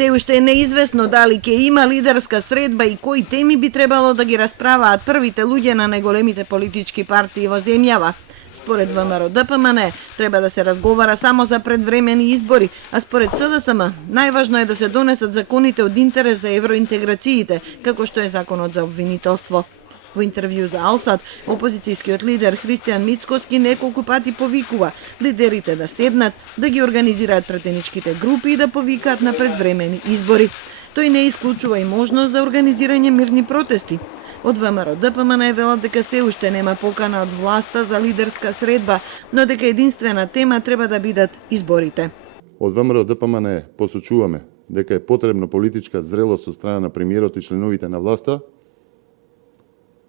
Се уште е неизвестно дали ќе има лидерска средба и кои теми би требало да ги расправаат првите луѓе на најголемите политички партии во земјава. Според ВМРО-ДПМН треба да се разговара само за предвремени избори, а според СДСМ најважно е да се донесат законите од интерес за евроинтеграциите, како што е законот за обвинителство. Во интервју за Алсат, опозицијскиот лидер Христијан Мицкоски неколку пати повикува лидерите да седнат, да ги организираат претеничките групи и да повикаат на предвремени избори. Тој не исклучува и можност за организирање мирни протести. Од ВМРО-ДПМН велат дека се уште нема покана од власта за лидерска средба, но дека единствена тема треба да бидат изборите. Од ВМРО-ДПМН посочуваме дека е потребна политичка зрелост од страна на премиерот и членовите на власта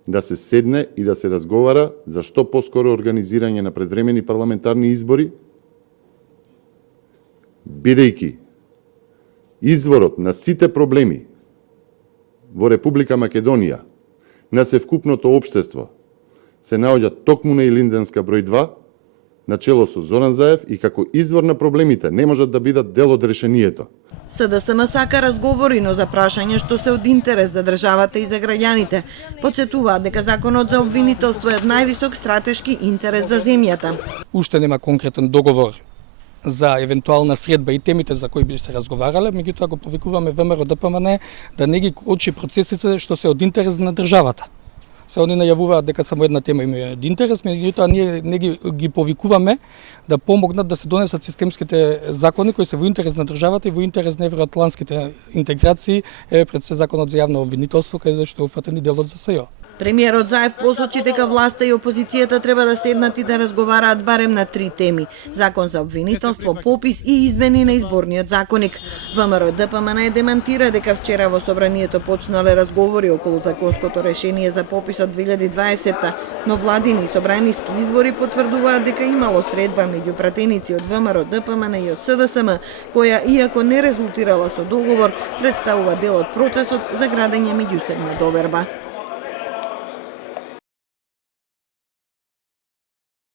да се седне и да се разговара за што поскоро организирање на предвремени парламентарни избори, бидејќи изворот на сите проблеми во Република Македонија на севкупното општество се наоѓа токму на Илинденска број 2, начело со Зоран Заев, и како извор на проблемите не можат да бидат дел од решението. СДСМ сака разговори, но за прашање што се од интерес за државата и за граѓаните. Подсетуваат дека законот за обвинителство е од највисок стратешки интерес за земјата. Уште нема конкретен договор за евентуална средба и темите за кои би се разговарале, меѓутоа го повикуваме ВМРО-ДПМН да не ги кочи процесите што се од интерес на државата. Се они најавуваат дека само една тема има од интерес, меѓутоа ние не ги повикуваме да помогнат да се донесат системските закони кои се во интерес на државата и во интерес на евроатлантските интеграции, пред се законот за јавно обвинителство, каде што е уфатен и делот за СЈО. Премиерот Заев посочи дека власта и опозицијата треба да седнат и да разговараат барем на 3 теми: закон за обвинителство, попис и измени на изборниот законник. ВМРО-ДПМН демантира дека вчера во собранието почнале разговори околу законското решение за пописот 2020, но владини и собраниски извори потврдуваат дека имало средба меѓу пратеници од ВМРО-ДПМН и од СДСМ, која, иако не резултирала со договор, представува дел од процесот за градење меѓусебна доверба.